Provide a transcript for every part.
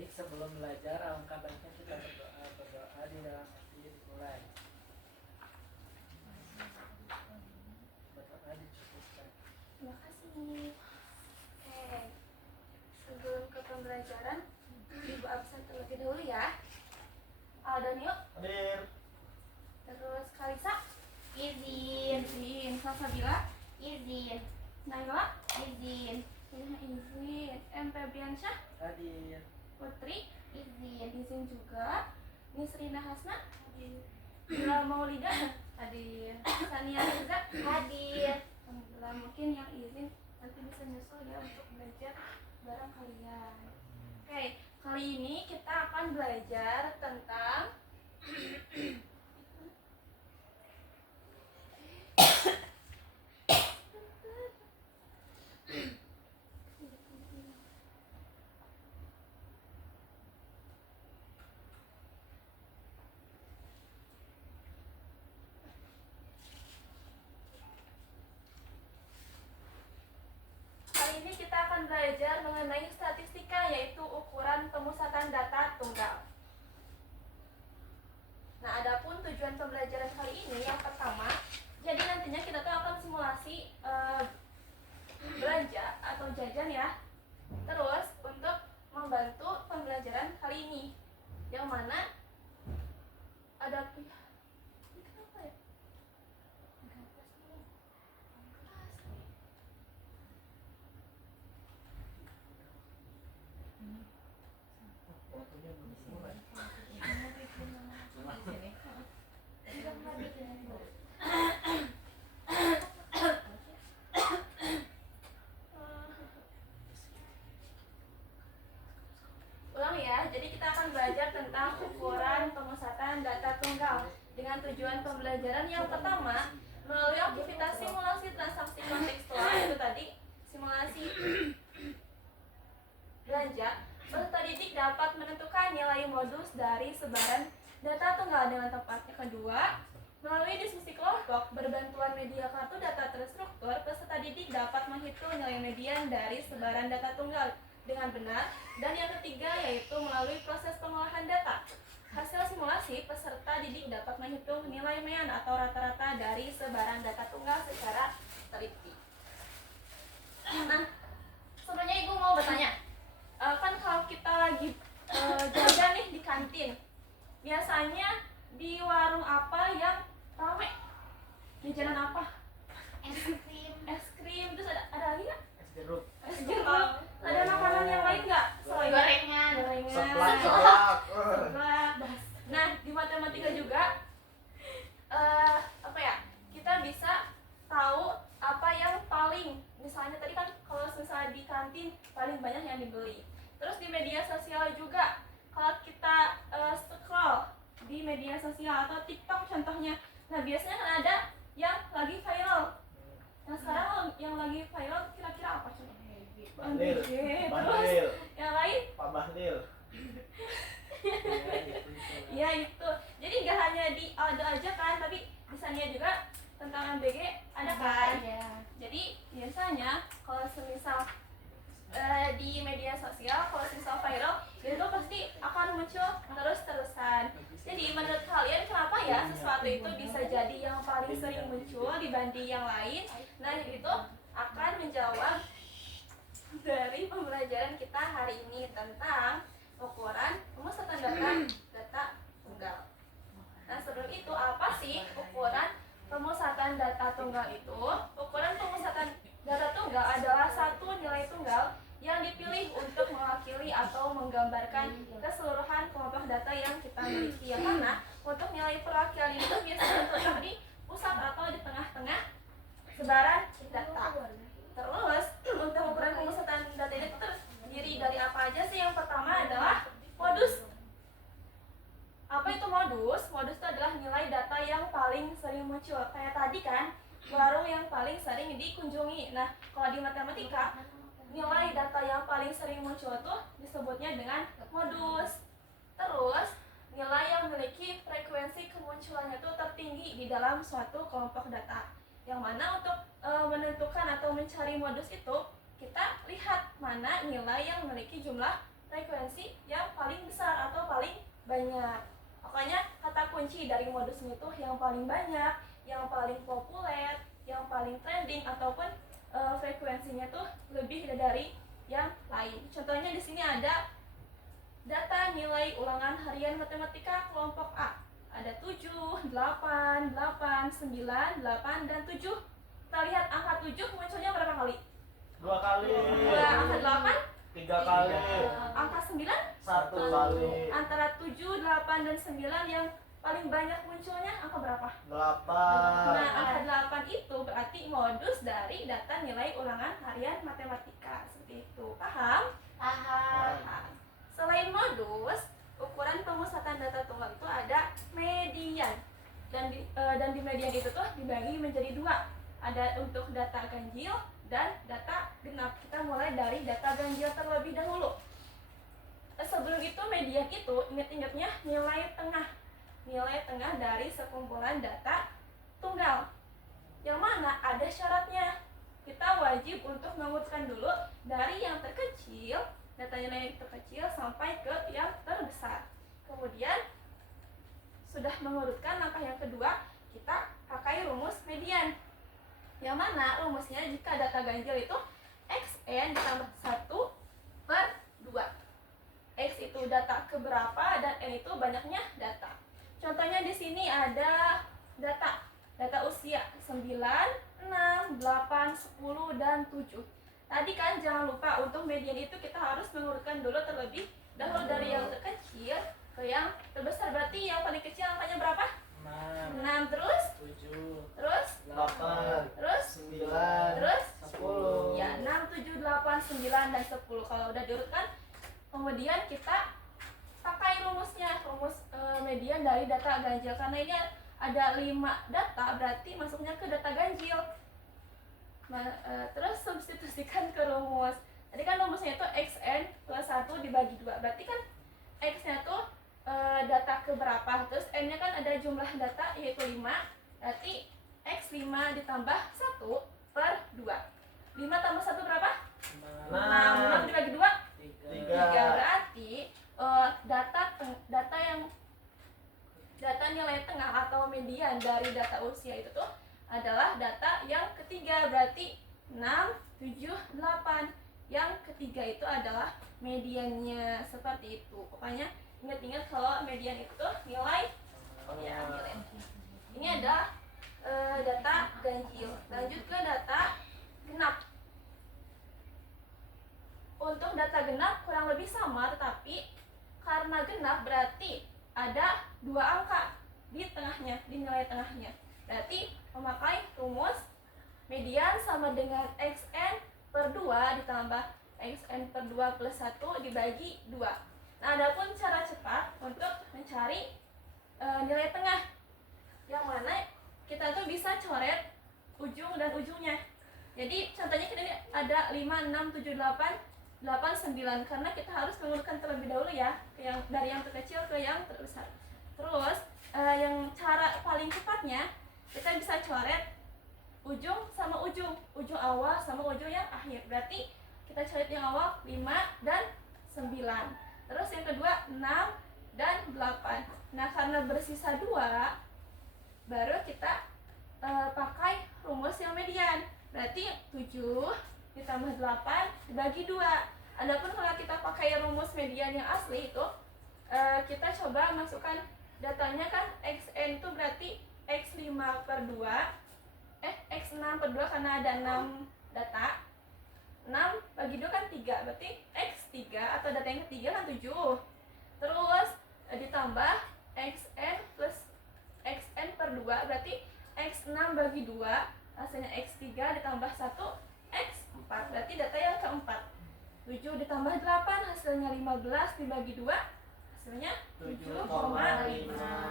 Baik, sebelum belajar, alangkah baiknya kita berdoa di dalam hati dimulai. Berdoa dicukupkan. Terima kasih. Oke, sebelum ke pembelajaran, Ibu absen terlebih dahulu ya. Aldan yuk. Hadir. Terus Kalisa. Izin. Izin. Salsabila. Izin. Naila. Izin. Izin. Febriansyah. Hadir. Putri. Izin. Izin juga. Nisrina Hasna. Bila Maulida. Hadir. Sania Riza. Hadir. Alhamdulillah, mungkin yang izin nanti bisa nyusul ya untuk belajar bareng kalian. Oke, kali ini kita akan belajar tentang belajar mengenai statistika, yaitu ukuran pemusatan data tunggal. Nah, adapun tujuan pembelajaran kali ini yang pertama, jadi nantinya kita tuh akan simulasi belanja atau jajan ya. Terus untuk membantu pembelajaran kali ini, yang mana ada kenapa ya? Ulang ya, jadi kita akan belajar tentang ukuran pemusatan data tunggal dengan tujuan pembelajaran yang pertama melalui aktivitas simulasi transaksi kontekstual, itu tadi simulasi belanja. Peserta didik dapat menentukan nilai modus dari sebaran data tunggal dengan tepat. Yang kedua, melalui diskusi kelompok berbantuan media kartu data terstruktur, peserta didik dapat menghitung nilai median dari sebaran data tunggal dengan benar. Dan yang ketiga yaitu melalui proses pengolahan data. Hasil simulasi, peserta didik dapat menghitung nilai median atau rata-rata dari sebaran data tunggal secara teliti. Nah, sebenarnya Ibu mau bertanya, kan kalau kita lagi jajan nih di kantin, biasanya di warung apa yang rame? Jajanan apa? Es krim. Es krim, terus ada lagi nggak? Es jeruk. Es jeruk. Ada makanan yang lain nggak? Selain Gorengan. Seblak. Seblak. Nah, di matematika juga apa ya? Kita bisa tahu apa yang paling, misalnya tadi kan kalau misalnya di kantin paling banyak yang dibeli. Terus di media sosial juga, kalau kita scroll di media sosial atau TikTok contohnya, nah biasanya kan ada yang lagi viral. Nah sekarang yang lagi viral kira-kira apa coba? Bahlil. Terus yang lain? Pak Bahlil. Ya itu. Jadi nggak hanya di Aldo aja kan, tapi di Sania juga tentang MBG ada kan? Ya. Jadi biasanya kalau semisal di media sosial, kalau misal viral, itu pasti akan muncul terus-terusan. Jadi menurut kalian kenapa ya sesuatu itu bisa jadi yang paling sering muncul dibanding yang lain? Nah itu akan menjawab dari pembelajaran kita hari ini tentang ukuran pemusatan data tunggal. Nah sebelum itu, apa sih ukuran pemusatan data tunggal itu? Ukuran pemusatan data tunggal adalah satu nilai tunggal yang dipilih untuk mewakili atau menggambarkan keseluruhan kelompok data yang kita miliki. Ya, karena untuk nilai perwakilan itu biasanya terletak di pusat atau di tengah-tengah sebaran data. Terus untuk ukuran pemusatan data ini terdiri dari apa aja sih? Yang pertama adalah modus. Apa itu modus? Modus itu adalah nilai data yang paling sering muncul. Kayak tadi kan, warung yang paling sering dikunjungi. Nah, kalau di matematika, nilai data yang paling sering muncul tuh disebutnya dengan modus. Terus, nilai yang memiliki frekuensi kemunculannya tuh tertinggi di dalam suatu kelompok data. Yang mana untuk menentukan atau mencari modus itu, kita lihat mana nilai yang memiliki jumlah frekuensi yang paling besar atau paling banyak. Makanya kata kunci dari modusnya itu yang paling banyak, yang paling populer, yang paling trending, ataupun frekuensinya tuh lebih dari yang lain. Contohnya di sini ada data nilai ulangan harian matematika kelompok A. Ada 7, 8, 8, 9, 8, dan 7. Kita lihat angka 7 munculnya berapa kali? 2 kali. Angka 8? 3 kali. Angka 9? 1 kali. Antara 7, 8, dan 9 yang paling banyak munculnya angka berapa? 8. Nah, angka 8 itu berarti modus dari data nilai ulangan harian matematika. Seperti itu. Paham? Paham. Selain modus, ukuran pemusatan data tunggal itu ada median. Dan di median itu tuh dibagi menjadi 2. Ada untuk data ganjil dan data genap. Kita mulai dari data ganjil terlebih dahulu. Sebelum itu median itu ingat-ingatnya nilai tengah. Nilai tengah dari sekumpulan data tunggal. Yang mana ada syaratnya. Kita wajib untuk mengurutkan dulu dari yang terkecil, data nilai yang terkecil sampai ke yang terbesar. Kemudian sudah mengurutkan langkah yang kedua, kita pakai rumus median. Yang mana rumusnya jika data ganjil itu xn ditambah 1/2. X itu data keberapa dan n itu banyaknya data. Contohnya di sini ada data usia 9, 6, 8, 10, dan 7. Tadi kan jangan lupa untuk median itu kita harus mengurutkan dulu terlebih dahulu dari yang terkecil ke yang terbesar. Berarti yang paling kecil angkanya berapa? 6, terus 8, terus 9, terus 10. ya 6, 7, 8, 9, dan 10. Kalau udah diurutkan, kemudian kita pakai rumusnya, rumus median dari data ganjil. Karena ini ada 5 data, berarti masuknya ke data ganjil. Nah, terus substitusikan ke rumus. Tadi kan rumusnya itu xn plus 1 dibagi 2. Berarti kan x-nya tuh data keberapa, terus n-nya kan ada jumlah data yaitu 5. Berarti x5 ditambah 1/2. 5 tambah 1 berapa? 6 dibagi 2? 3. Berarti data nilai tengah atau median dari data usia itu tuh adalah data yang ketiga. Berarti 6, 7, 8. Yang ketiga itu adalah mediannya. Seperti itu. Pokoknya ingat-ingat kalau median itu nilai nilai. Ini adalah data ganjil. Lanjut ke data genap. Untuk data genap kurang lebih sama, tetapi karena genap berarti ada 2 angka di tengahnya, di nilai tengahnya. Berarti memakai rumus median sama dengan xn/2 ditambah xn/2 plus 1 dibagi 2. Nah, adapun cara cepat untuk mencari nilai tengah, yang mana kita tuh bisa coret ujung dan ujungnya. Jadi contohnya ini ada 5, 6, 7, 8, 8, 9. Karena kita harus mengurutkan terlebih dahulu ya, dari yang terkecil ke yang terbesar. Terus yang cara paling cepatnya kita bisa coret ujung sama ujung, ujung awal sama ujung yang akhir. Berarti kita coret yang awal 5 dan 9. Terus yang kedua 6 dan 8. Nah, karena bersisa 2, baru kita pakai rumus yang median. Berarti 7 ditambah 8 dibagi 2. Adapun kalau kita pakai rumus median yang asli itu, kita coba masukkan datanya kan xn itu berarti x5/2, x6/2 karena ada 6 data. 6 bagi 2 kan 3, berarti x3 atau data yang ketiga kan 7. Terus ditambah xn plus xn/2 berarti x6 bagi 2 hasilnya x3 ditambah 1 x4 berarti data yang keempat. 7 ditambah 8 hasilnya 15 dibagi 2 hasilnya 7,5.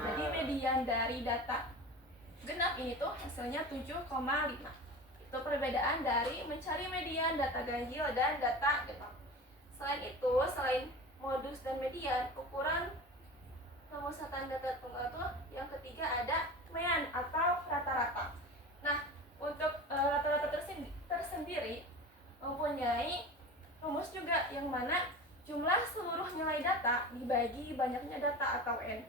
Jadi median dari data genap ini tuh hasilnya 7,5. Itu perbedaan dari mencari median data ganjil dan data genap. Selain itu, selain modus dan median, ukuran pemusatan data tunggal tuh yang ketiga ada mean atau rata-rata. Nah, untuk rata-rata tersendiri mempunyai rumus juga, yang mana jumlah seluruh nilai data dibagi banyaknya data atau N.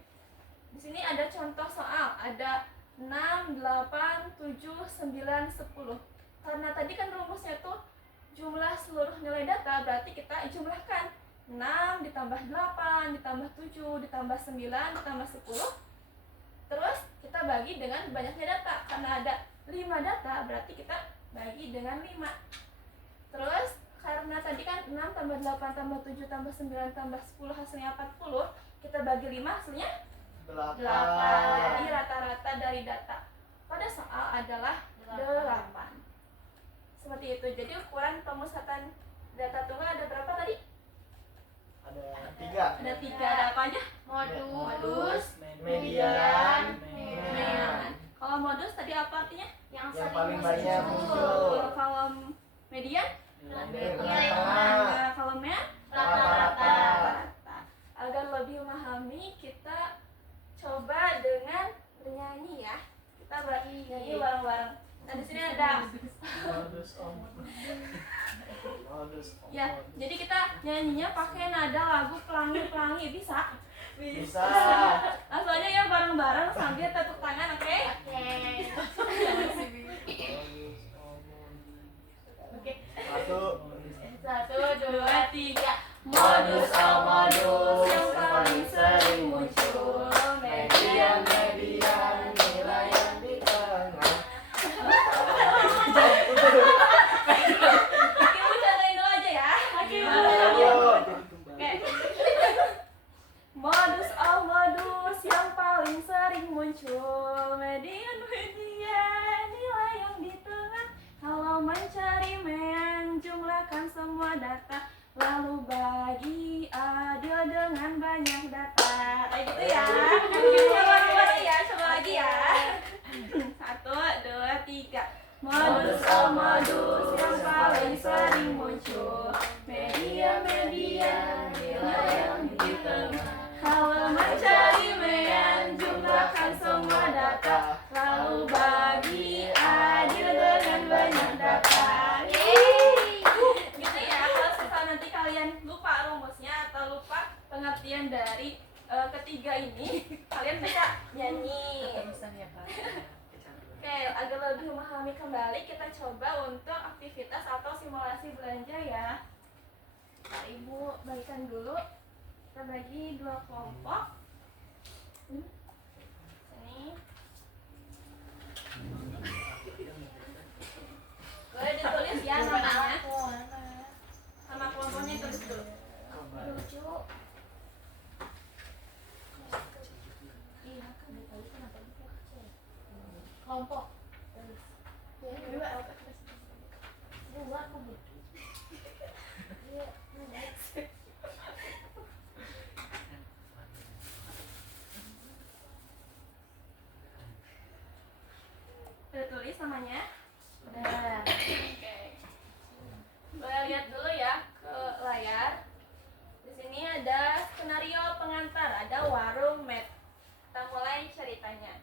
Di sini ada contoh soal, ada 6, 8, 7, 9, 10. Karena tadi kan rumusnya tuh jumlah seluruh nilai data, berarti kita jumlahkan 6 ditambah 8 ditambah 7 ditambah 9 ditambah 10. Terus kita bagi dengan banyaknya data. Karena ada 5 data, berarti kita bagi dengan 5. Terus karena tadi kan 6 tambah 8 tambah 7 tambah 9 tambah 10 hasilnya 40, kita bagi 5 hasilnya 8. Jadi rata-rata dari data pada soal adalah 8. Seperti itu. Jadi ukuran pemusatan data tunggal ada berapa tadi? Ada 3. Ada 3. Ada apa aja? Modus, Median, Median. Kalau modus tadi apa artinya? yang Yang sering paling banyak muncul. Kalau median? Nilai tengah. Kalau median? Rata-rata. Rata. Agar lebih memahami, kita coba dengan bernyanyi ya. Kita bernyanyi bareng-bareng. Nah di sini ada ya. Jadi kita nyanyinya pakai nada lagu Pelangi-Pelangi, bisa? Bisa. Langsung aja ya bareng-bareng sambil tepuk tangan, oke? Oke. Satu. 1, 2, 3. Modus oh modus yang paling sering muncul. Median nilai yang di tengah. Ibu contohin dulu aja ya. Oke. Modus oh modus yang paling sering muncul. Median nilai yang di tengah. Kalau mencari mean, jumlahkan semua data, lalu bagi adil dengan banyak data. Kayak gitu ya. Coba ya, coba lagi ya. 1, 2, 3. Modus oh modus yang paling sering muncul. Median nilai yang di tengah. Kalau mencari mean, jumlahkan semua data, lalu bagi adil dengan banyak data. Gitu ya. Kalau misal nanti kalian lupa rumusnya atau lupa pengertian dari ketiga ini, kalian bisa nyanyi. Oke, agar lebih memahami kembali, kita coba untuk aktivitas atau simulasi belanja ya. Nah, Ibu bagikan dulu. Kita bagi 2 kelompok. Sini. Boleh ditulis ya namanya. Sama kelompoknya tulis dulu. Lucu. Iya kan ditulis kenapa gitu kecil. Kelompok. Ya, dua LPS. Dua aku gitu. Iya, udah tulis namanya? Udah. Oke. Boleh lihat dulu ya ke layar. Di sini ada skenario pengantar, ada warung Met. Kita mulai ceritanya.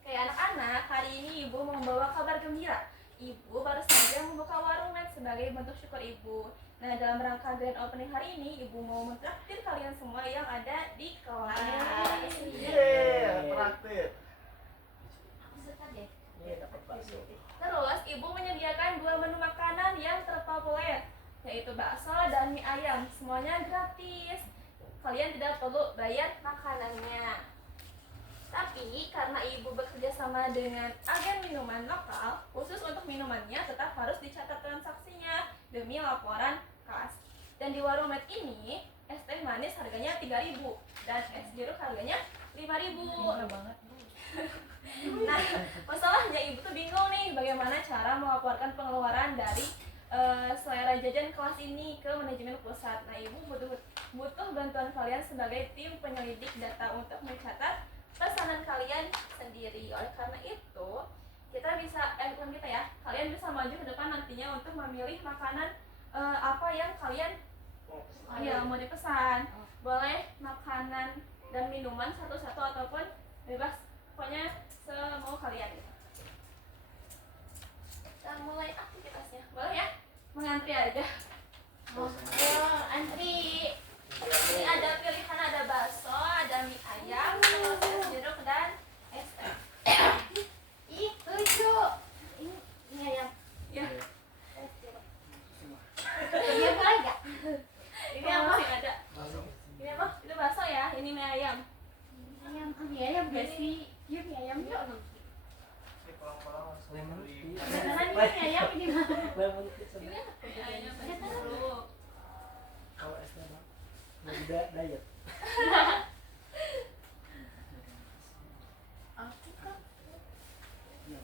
Oke, anak-anak, hari ini Ibu membawa kabar gembira. Ibu baru saja membuka warung Met sebagai bentuk syukur Ibu. Nah, dalam rangka grand opening hari ini, Ibu mau mentraktir kalian semua yang ada di kelas. Praktis. Aku suka deh. Ini dapat bakso. Terus, Ibu menyediakan 2 menu makanan yang terpopuler, yaitu bakso dan mie ayam. Semuanya gratis. Kalian tidak perlu bayar makanannya. Tapi, karena Ibu bekerja sama dengan agen minuman lokal, khusus untuk minumannya tetap harus dicatat transaksinya demi laporan kas. Dan di warung Met ini, es teh manis harganya 3.000 dan es jeruk harganya 5.000. Murah banget, Bu. Nah, masalahnya Ibu tuh bingung nih bagaimana cara melaporkan pengeluaran dari selera jajan kelas ini ke manajemen pusat. Nah, Ibu butuh bantuan kalian sebagai tim penyelidik data untuk mencatat pesanan kalian sendiri. Oleh karena itu, kita bisa bukan kita ya, kalian bisa maju ke depan nantinya untuk memilih makanan apa yang kalian mau dipesan. Boleh makanan dan minuman satu-satu ataupun bebas, pokoknya semau kalian. Kita mulai aktivitasnya, boleh ya? Mengantri aja. Antri. Ini ada pilihan, ada bakso, ada mie ayam, terus es jeruk dan es teh. Ih, lucu. Ini ayam. Ya, Iya apa enggak? ini apa sih ada? Ini apa? Itu bakso ya, ini mie ayam. Ayam, ayam gak sih? Iya, mie ayam yuk. Lemon tea. Beneran ini mie ayam ini mah. Lemon tea sama. Ini mie ayam es jeruk. Kalau es teh bang. Udah diet. Aku kan. Iya.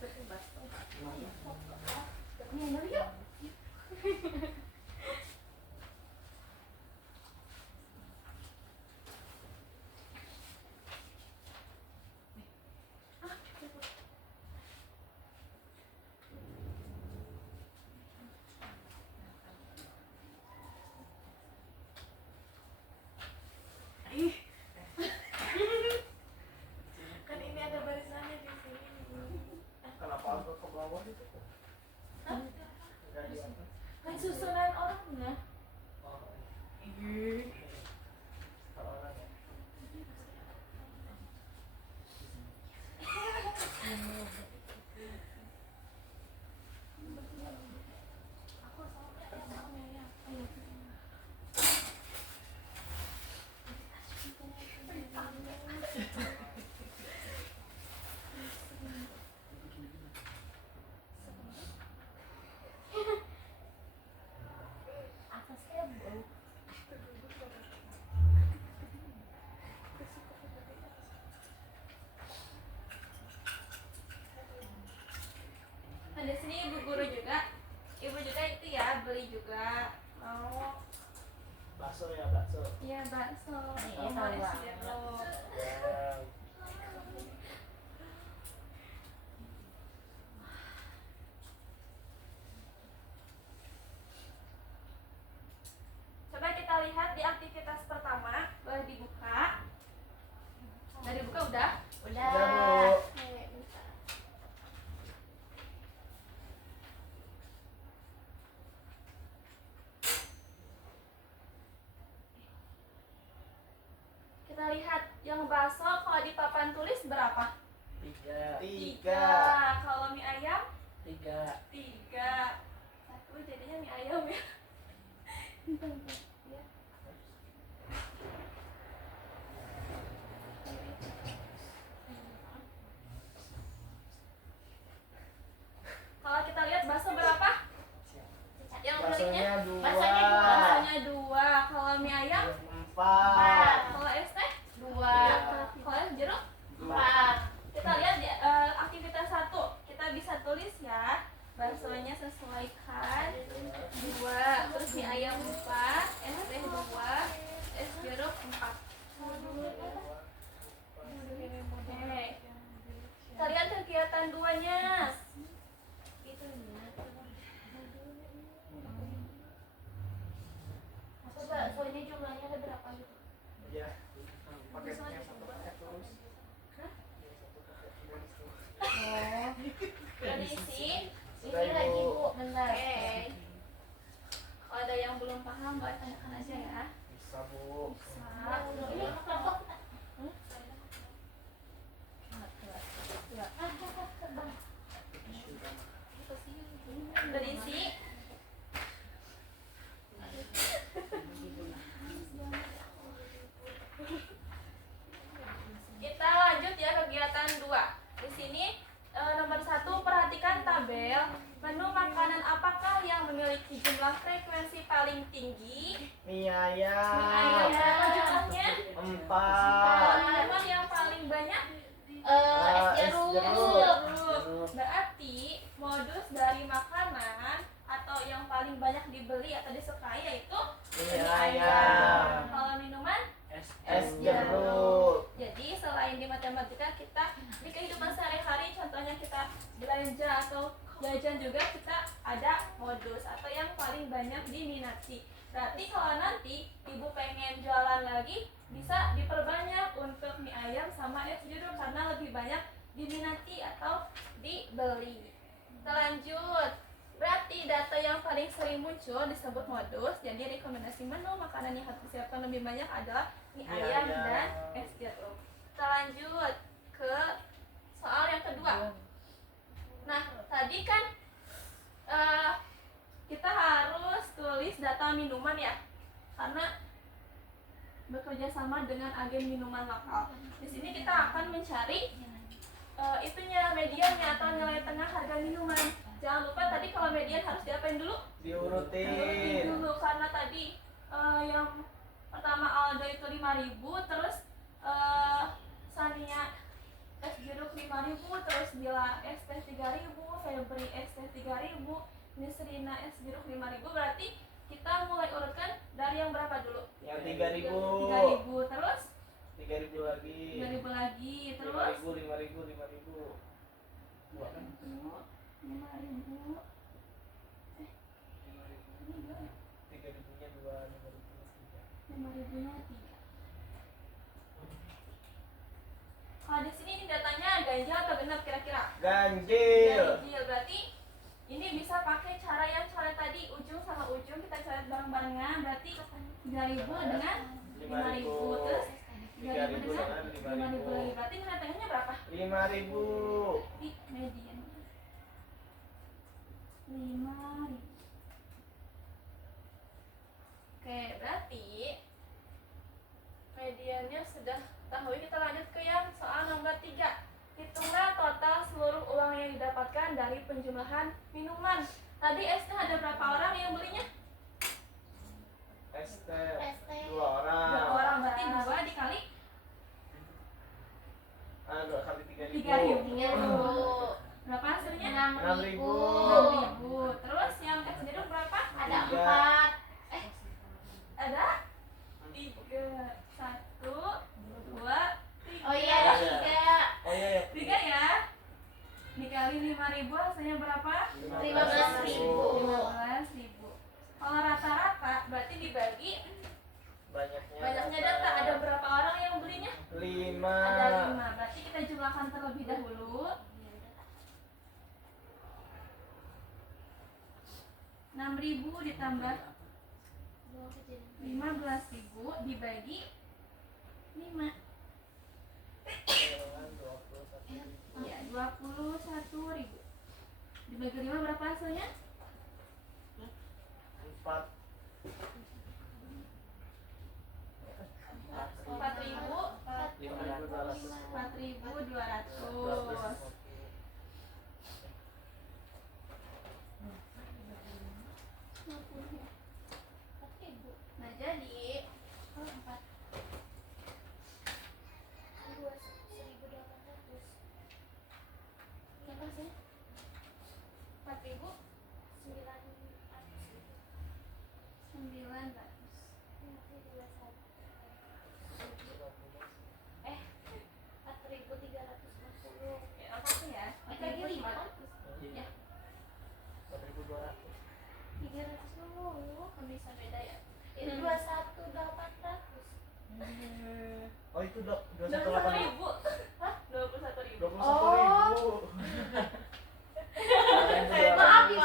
Mie ayam yuk. Kan ini ada barisannya di sini. Kenapa aku ke bawah itu? Hah? Enggak di atas. Kan susunan orangnya. Oh, kalau orang ya. Aku sama mie ayam. Ayo. Atasnya bau. Nah, di sini ibu guru juga. Ibu juga itu ya beli juga. Mau Bakso ya, bakso. iya bakso Iya, sama es bawa. jeruk. Ya. Coba kita lihat di aktivitas pertama, boleh dibuka. Udah dibuka udah? Udah. Udah, Bu. Oke, bentar. Kita lihat yang bakso kalau di papan tulis berapa? 3. 3. Kalau mie ayam 3. 3. Satu jadinya mie ayam ya. Ya. Kalau kita lihat bakso berapa? Yang miliknya Baksonya 2. baksonya 2. Kalau mie ayam 4. kalau es teh 2. kalau es jeruk 4. kita lihat di aktivitas 1 kita bisa tulis ya baksonya sesuaikan 2, terus mie ayam 4, es teh 2, es jeruk 4. Oke, kita lihat kegiatan 2-nya. Masa baksonya jumlahnya ada berapa gitu? Ya. Paketnya 1 paket terus. Hah? Ya, 1 paket terus. Oh. Udah diisi. Ini lagi Bu, bentar. Oke. Kalau ada yang belum paham, boleh tanyakan aja ya. Bisa, Bu. Bisa. Ini kelompok. Udah diisi. Kita lanjut ya kegiatan 2. Di sini nomor 1 perhatikan tabel. Menu makanan apakah yang memiliki jumlah frekuensi paling tinggi? Mie Mie ayam ayam. berapa jumlahnya? 4. Minuman yang paling banyak? Es Es jeruk. jeruk. Berarti modus dari makanan atau yang paling banyak dibeli atau disukai yaitu Mie ayam. Kalau minuman Es jeruk. jadi selain di matematika kita di kehidupan sehari-hari contohnya kita belanja atau jajan juga kita ada modus atau yang paling banyak diminati. Berarti kalau nanti ibu pengen jualan lagi bisa diperbanyak untuk mie ayam sama es jeruk karena lebih banyak diminati atau dibeli. Kita lanjut. Berarti data yang paling sering muncul disebut modus. Jadi rekomendasi menu makanan yang harus disiapkan lebih banyak adalah mie ayam dan es jeruk. Kita lanjut ke soal yang kedua. Nah, tadi kan kita harus tulis data minuman ya, karena bekerja sama dengan agen minuman lokal. Di sini kita akan mencari itunya mediannya atau nilai tengah harga minuman. Jangan lupa tadi kalau median harus diapain dulu? Diurutin Dulu karena tadi yang pertama Aldo itu 5.000, terus Sania es jeruk 5.000, terus Bila es teh 3.000, Febri es teh 3.000, Nisrina es jeruk 5.000. Berarti kita mulai urutkan dari yang berapa dulu? yang 3.000 terus 3.000 lagi 3.000 lagi, terus 5.000 dua kan 5.000. 3.000-nya 2 5.000-nya 3. Kalau di sini ini datanya ganjil atau genap kira-kira? ganjil. Ganjil, berarti ini bisa pakai cara yang coret tadi, ujung sama ujung kita coret bareng-barengan. Berarti 3.000 dengan 5.000, terus 3.000 dengan 5.000 lagi. Berarti nilai tengahnya berapa? 5.000 Di median 5.000. Oke, berarti mediannya sudah tahu. Kita lanjut ke yang soal nomor 3. Hitunglah total seluruh uang yang didapatkan dari penjumlahan minuman. Tadi es teh ada berapa orang yang belinya? ST 2 2 orang orang, berarti 2 dikali 2 kali 3.000 3.000. Berapa hasilnya? 6.000 6.000. Terus yang es jeruk berapa? Ada 4. Ada 3. 1, 2, 3. Oh iya, ada 3. oh iya ya 3 ya. Dikali 5.000 hasilnya berapa? 15.000. 15.000. Kalau rata-rata berarti dibagi banyaknya data. Ada berapa orang yang belinya? 5 Ada 5. Berarti kita jumlahkan terlebih dahulu. 6.000 ditambah 15.000 dibagi 5. Ya, 21.000. Dibagi 5 berapa hasilnya? 4 4.200. Nah, jadi berapa hasilnya? 4.900. Ya, apa sih ya? Bagi 5 kan? Ya, 4.200 kok bisa beda ya? Itu 21.800. oh itu 21.000. Hah? 21.000. 21.000 Maaf Ibu.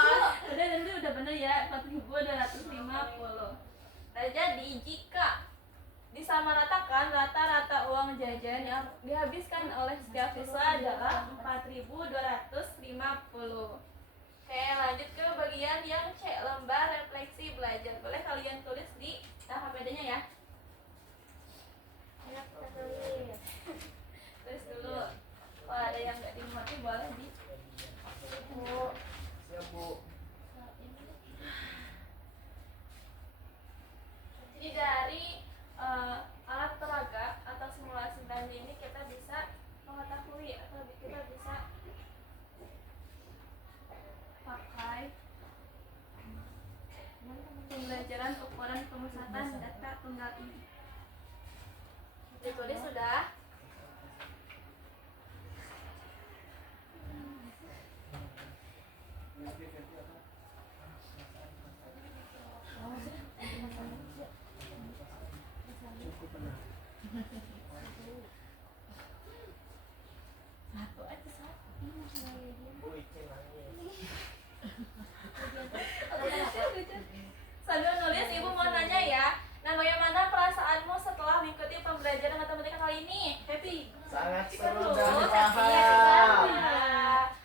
Udah bener ya, 4.250. Nah, jadi jika disamaratakan rata-rata uang jajan yang dihabiskan oleh setiap siswa adalah 4.250. Oke, lanjut ke bagian yang C, lembar refleksi belajar. Boleh kalian tulis di HPD-nya ya. Tulis dulu. Kalau ada yang nggak dimengerti boleh di siap Bu Jadi dari alat peraga atau simulasi tadi ini kita bisa mengetahui atau kita bisa pakai pembelajaran ukuran pemusatan data tunggal ini. Ditulis sudah. Satu aja. Bu izin nangis pembelajaran matematika kali ini? Happy? Sangat Seru, seru dan tapi ya, paham.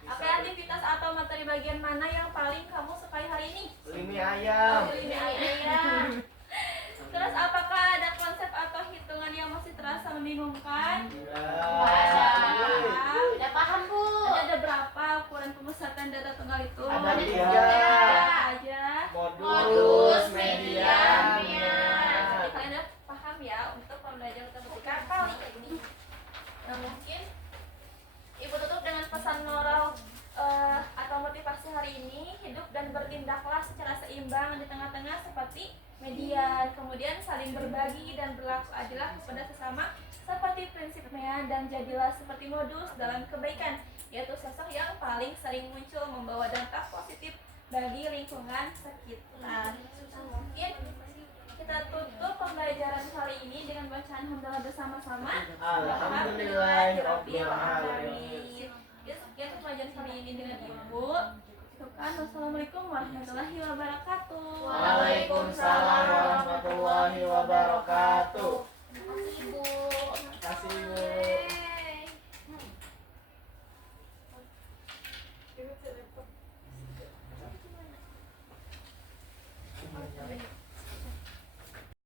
apa aktivitas atau materi bagian mana yang paling kamu sukai hari ini? Lini ayam. Ini ayam. Terus apakah ada konsep atau hitungan yang masih terasa membingungkan? Udah paham, Bu. Ada berapa ukuran pemusatan data tunggal itu? Ada tiga. aja. Modus, median, Jadi kalian udah paham ya untuk pembelajaran matematika kali ini. Nah mungkin Ibu tutup dengan pesan moral atau motivasi hari ini, hidup dan bertindaklah secara seimbang di tengah-tengah seperti median, kemudian saling berbagi dan berlaku adillah kepada sesama seperti prinsip Mea, dan jadilah seperti modus dalam kebaikan, yaitu sosok yang paling sering muncul membawa dampak positif bagi lingkungan sekitar. Nah, mungkin kita tutup pembelajaran kali ini dengan bacaan hamdalah bersama-sama. Alhamdulillahirabbil alamin. Ya, sekian pembelajaran kali ini dengan Ibu. Cukupkan. Wassalamualaikum warahmatullahi wabarakatuh. Waalaikumsalam warahmatullahi wabarakatuh.